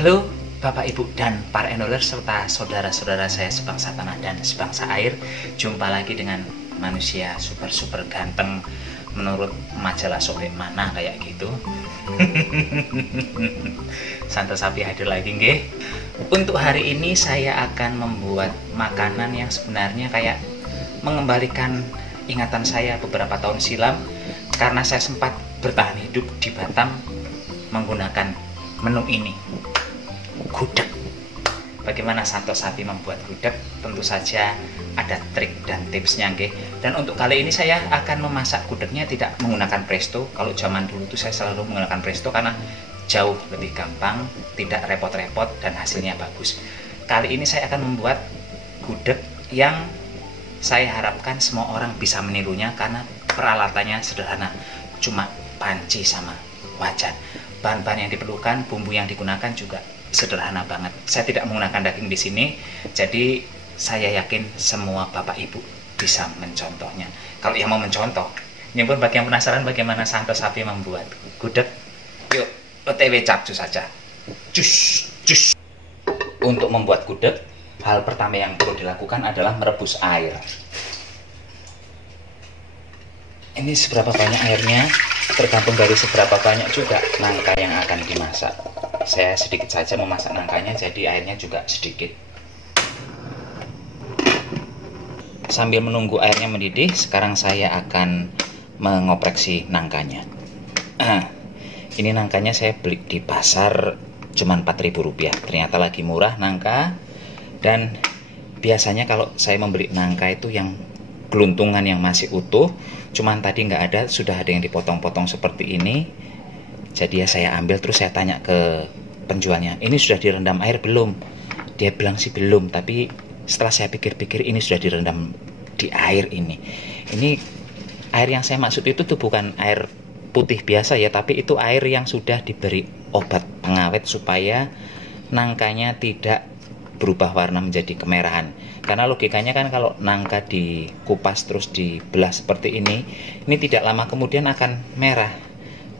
Halo Bapak Ibu dan para enroller serta saudara-saudara saya sebangsa tanah dan sebangsa air. Jumpa lagi dengan manusia super ganteng menurut majalah Sobek Mana kayak gitu. Santo Sapi hadir lagi nggih. Untuk hari ini saya akan membuat makanan yang sebenarnya kayak mengembalikan ingatan saya beberapa tahun silam, karena saya sempat bertahan hidup di Batam menggunakan menu ini, gudeg. Bagaimana Santo Sapi membuat gudeg? Tentu saja ada trik dan tipsnya nggih. Dan untuk kali ini saya akan memasak gudegnya tidak menggunakan presto. Kalau zaman dulu tuh saya selalu menggunakan presto karena jauh lebih gampang, tidak repot-repot dan hasilnya bagus. Kali ini saya akan membuat gudeg yang saya harapkan semua orang bisa menirunya karena peralatannya sederhana, cuma panci sama wajan. Bahan-bahan yang diperlukan, bumbu yang digunakan juga sederhana banget. Saya tidak menggunakan daging di sini, jadi saya yakin semua Bapak Ibu bisa mencontohnya. Kalau yang mau mencontoh, nyempur bagi yang penasaran bagaimana Santo Sapi membuat gudeg, yuk OTW capcus saja. Cus. Untuk membuat gudeg, hal pertama yang perlu dilakukan adalah merebus air. Ini seberapa banyak airnya tergantung dari seberapa banyak juga nangka yang akan dimasak. Saya sedikit saja memasak nangkanya, jadi airnya juga sedikit. Sambil menunggu airnya mendidih, sekarang saya akan mengopreksi nangkanya. Ini nangkanya saya beli di pasar cuman Rp4.000. Ternyata lagi murah nangka. Dan biasanya kalau saya membeli nangka itu yang geluntungan yang masih utuh, cuman tadi nggak ada, sudah ada yang dipotong-potong seperti ini. Jadi ya saya ambil, terus saya tanya ke penjualnya, ini sudah direndam air belum? Dia bilang sih belum, tapi setelah saya pikir-pikir ini sudah direndam di air ini. Ini air yang saya maksud itu tuh bukan air putih biasa ya, tapi itu air yang sudah diberi obat pengawet supaya nangkanya tidak berubah warna menjadi kemerahan. Karena logikanya kan kalau nangka dikupas terus dibelah seperti ini tidak lama kemudian akan merah.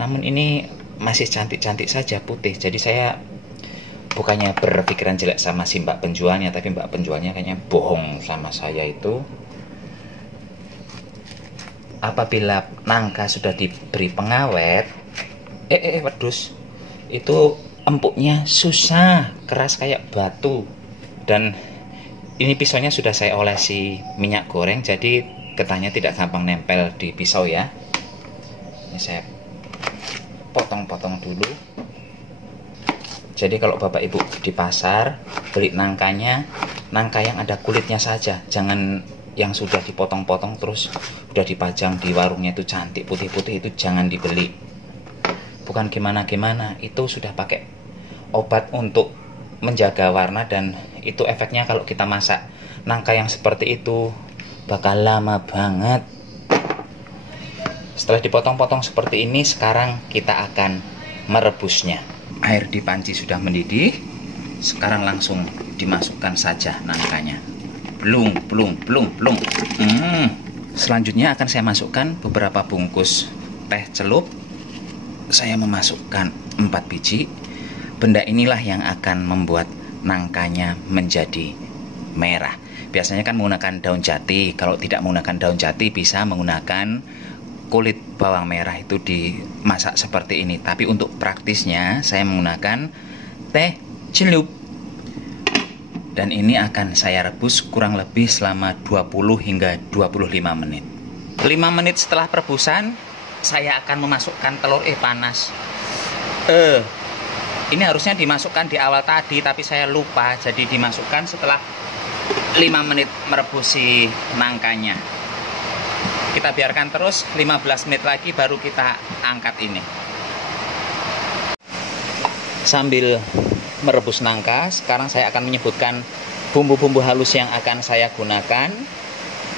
Namun ini masih cantik-cantik saja putih. Jadi saya bukannya berpikiran jelek sama si mbak penjualnya, tapi mbak penjualnya kayaknya bohong sama saya itu. Apabila nangka sudah diberi pengawet, wedus, itu empuknya susah, keras kayak batu. Dan ini pisaunya sudah saya olesi minyak goreng, jadi getahnya tidak gampang nempel di pisau ya. Ini saya potong-potong dulu. Jadi kalau Bapak Ibu di pasar beli nangkanya, nangka yang ada kulitnya saja, jangan yang sudah dipotong-potong terus sudah dipajang di warungnya itu cantik putih-putih, itu jangan dibeli. Bukan gimana-gimana, itu sudah pakai obat untuk menjaga warna, dan itu efeknya kalau kita masak nangka yang seperti itu bakal lama banget. Setelah dipotong-potong seperti ini, sekarang kita akan merebusnya. Air di panci sudah mendidih, sekarang langsung dimasukkan saja nangkanya. Belum. Selanjutnya akan saya masukkan beberapa bungkus teh celup. Saya memasukkan 4 biji. Benda inilah yang akan membuat nangkanya menjadi merah. Biasanya kan menggunakan daun jati. Kalau tidak menggunakan daun jati, bisa menggunakan kulit bawang merah itu dimasak seperti ini. Tapi untuk praktisnya saya menggunakan teh celup. Dan ini akan saya rebus kurang lebih selama 20 hingga 25 menit. 5 menit setelah perebusan, saya akan memasukkan telur panas. Ini harusnya dimasukkan di awal tadi, tapi saya lupa. Jadi dimasukkan setelah 5 menit merebusi nangkanya. Kita biarkan terus 15 menit lagi baru kita angkat ini. Sambil merebus nangka, sekarang saya akan menyebutkan bumbu-bumbu halus yang akan saya gunakan.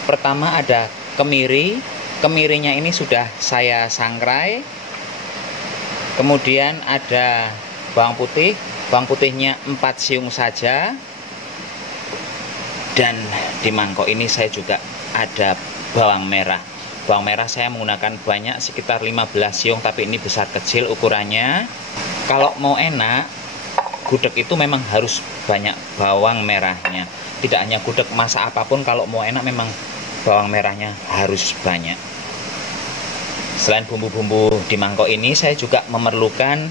Pertama ada kemiri. Kemirinya ini sudah saya sangrai. Kemudian ada bawang putih. Bawang putihnya 4 siung saja. Dan di mangkok ini saya juga ada bawang merah. Bawang merah saya menggunakan banyak, sekitar 15 siung, tapi ini besar kecil ukurannya. Kalau mau enak, gudeg itu memang harus banyak bawang merahnya. Tidak hanya gudeg, masak apapun kalau mau enak memang bawang merahnya harus banyak. Selain bumbu-bumbu di mangkok ini, saya juga memerlukan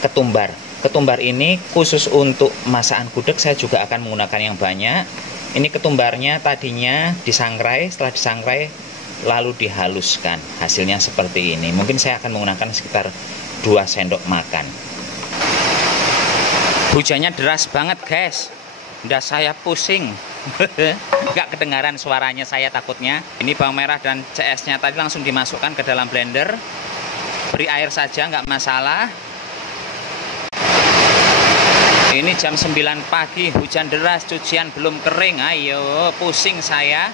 ketumbar. Ketumbar ini khusus untuk masakan gudeg, saya juga akan menggunakan yang banyak. Ini ketumbarnya tadinya disangrai, setelah disangrai lalu dihaluskan. Hasilnya seperti ini. Mungkin saya akan menggunakan sekitar 2 sendok makan. Hujannya deras banget guys, udah saya pusing. Nggak kedengaran suaranya saya takutnya. Ini bawang merah dan CS-nya tadi langsung dimasukkan ke dalam blender. Beri air saja nggak masalah. Ini jam 9 pagi, hujan deras, cucian belum kering. Ayo, pusing saya.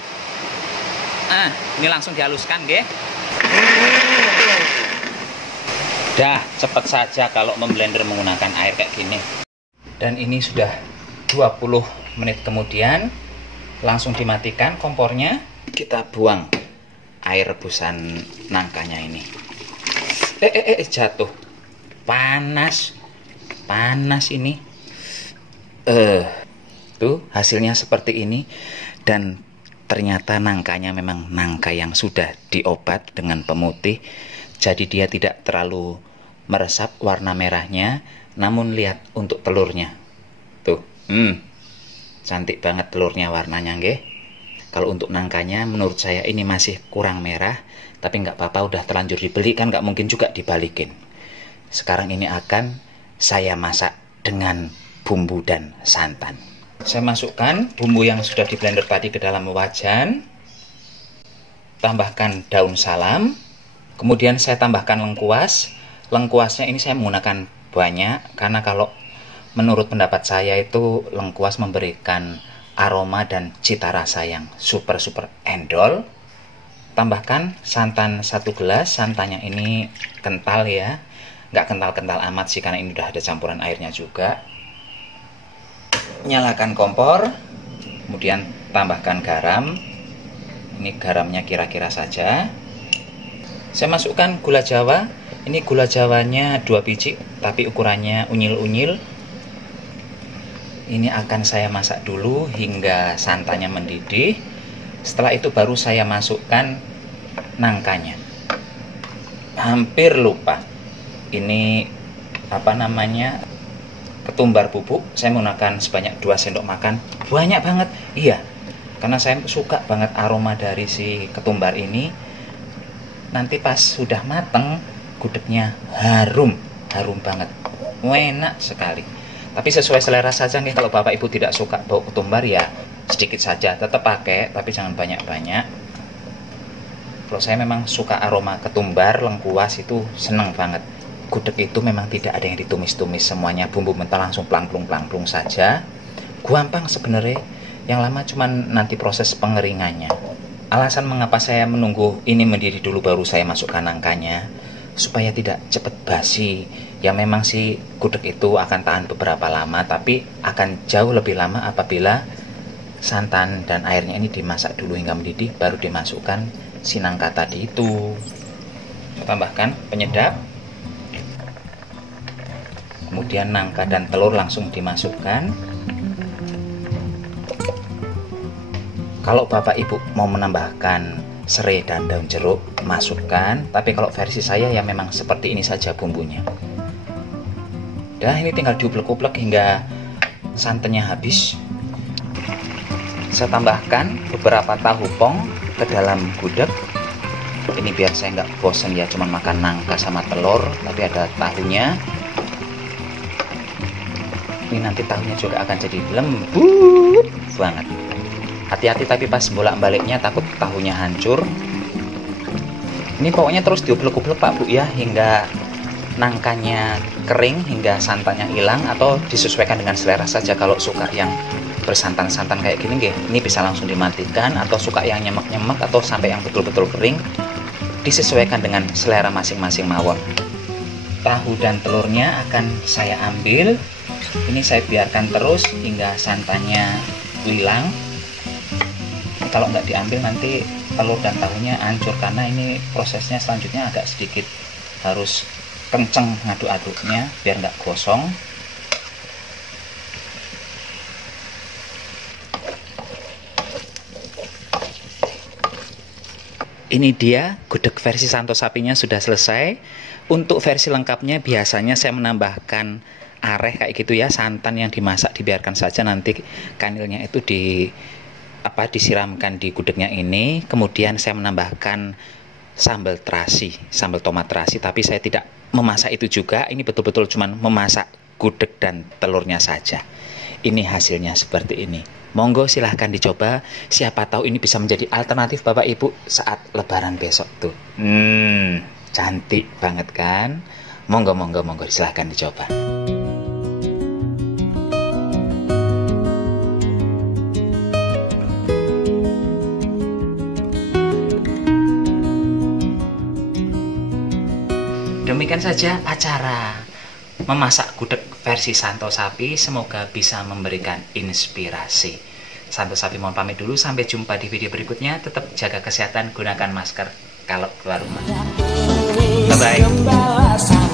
Ini langsung dihaluskan nggih. Dah, cepet saja kalau memblender menggunakan air kayak gini. Dan ini sudah 20 menit kemudian, langsung dimatikan kompornya. Kita buang air rebusan nangkanya ini. Jatuh. Panas ini. Tuh hasilnya seperti ini. Dan ternyata nangkanya memang nangka yang sudah diobat dengan pemutih. Jadi dia tidak terlalu meresap warna merahnya. Namun lihat untuk telurnya. Tuh, cantik banget telurnya warnanya nggih. Kalau untuk nangkanya menurut saya ini masih kurang merah. Tapi nggak apa-apa, udah terlanjur dibeli kan, nggak mungkin juga dibalikin. Sekarang ini akan saya masak dengan bumbu dan santan. Saya masukkan bumbu yang sudah di blender tadi ke dalam wajan. Tambahkan daun salam. Kemudian saya tambahkan lengkuas. Lengkuasnya ini saya menggunakan banyak, karena kalau menurut pendapat saya itu lengkuas memberikan aroma dan cita rasa yang super endol. Tambahkan santan 1 gelas. Santannya ini kental ya, nggak kental-kental amat sih, karena ini udah ada campuran airnya juga. Nyalakan kompor, kemudian tambahkan garam. Ini garamnya kira-kira saja. Saya masukkan gula jawa. Ini gula jawanya 2 biji, tapi ukurannya unyil-unyil. Ini akan saya masak dulu hingga santannya mendidih. Setelah itu baru saya masukkan nangkanya. Hampir lupa. Ini ketumbar bubuk. Saya menggunakan sebanyak 2 sendok makan. Banyak banget. Iya, karena saya suka banget aroma dari si ketumbar ini. Nanti pas sudah mateng, gudegnya harum banget, enak sekali. Tapi sesuai selera saja nih, kalau bapak ibu tidak suka bau ketumbar ya sedikit saja, tetap pakai, tapi jangan banyak-banyak. Kalau saya memang suka aroma ketumbar, lengkuas itu seneng banget. Gudeg itu memang tidak ada yang ditumis-tumis, semuanya bumbu mentah langsung plangplung saja. Gampang sebenarnya, yang lama cuman nanti proses pengeringannya. Alasan mengapa saya menunggu ini mendidih dulu baru saya masukkan nangkanya, supaya tidak cepat basi. Ya memang sih gudeg itu akan tahan beberapa lama, tapi akan jauh lebih lama apabila santan dan airnya ini dimasak dulu hingga mendidih, baru dimasukkan si nangka tadi itu. Saya tambahkan penyedap, kemudian nangka dan telur langsung dimasukkan. Kalau bapak ibu mau menambahkan serai dan daun jeruk, masukkan. Tapi kalau versi saya ya memang seperti ini saja bumbunya. Dah, ini tinggal diuplek-uplek hingga santannya habis. Saya tambahkan beberapa tahu pong ke dalam gudeg. Ini biar saya nggak bosen ya cuma makan nangka sama telur, tapi ada tahunya. Ini nanti tahunya juga akan jadi lembut banget. Hati-hati tapi pas bolak-baliknya takut tahunya hancur. Ini pokoknya terus diuplek-uplek Pak Bu ya, hingga nangkanya kering, hingga santannya hilang, atau disesuaikan dengan selera saja. Kalau suka yang bersantan-santan kayak gini ini bisa langsung dimatikan, atau suka yang nyemek-nyemek atau sampai yang betul-betul kering, disesuaikan dengan selera masing-masing mawon. Tahu dan telurnya akan saya ambil. Ini saya biarkan terus hingga santannya hilang. Kalau nggak diambil nanti telur dan tahunya hancur, karena ini prosesnya selanjutnya agak sedikit harus kenceng ngaduk-aduknya biar nggak gosong. ini dia gudeg versi santo sapinya sudah selesai. Untuk versi lengkapnya biasanya saya menambahkan areh kayak gitu ya, santan yang dimasak dibiarkan saja, nanti kanilnya itu disiramkan di gudegnya ini. Kemudian saya menambahkan sambal terasi, sambal tomat terasi, tapi saya tidak memasak itu juga. Ini betul-betul cuman memasak gudeg dan telurnya saja. Ini hasilnya seperti ini. Monggo silahkan dicoba. Siapa tahu ini bisa menjadi alternatif Bapak Ibu saat lebaran besok tuh. Cantik banget kan? Monggo silahkan dicoba. Demikian saja acara memasak gudeg versi santo sapi, semoga bisa memberikan inspirasi. Santo sapi mohon pamit dulu, sampai jumpa di video berikutnya. Tetap jaga kesehatan, gunakan masker kalau keluar rumah. Bye bye.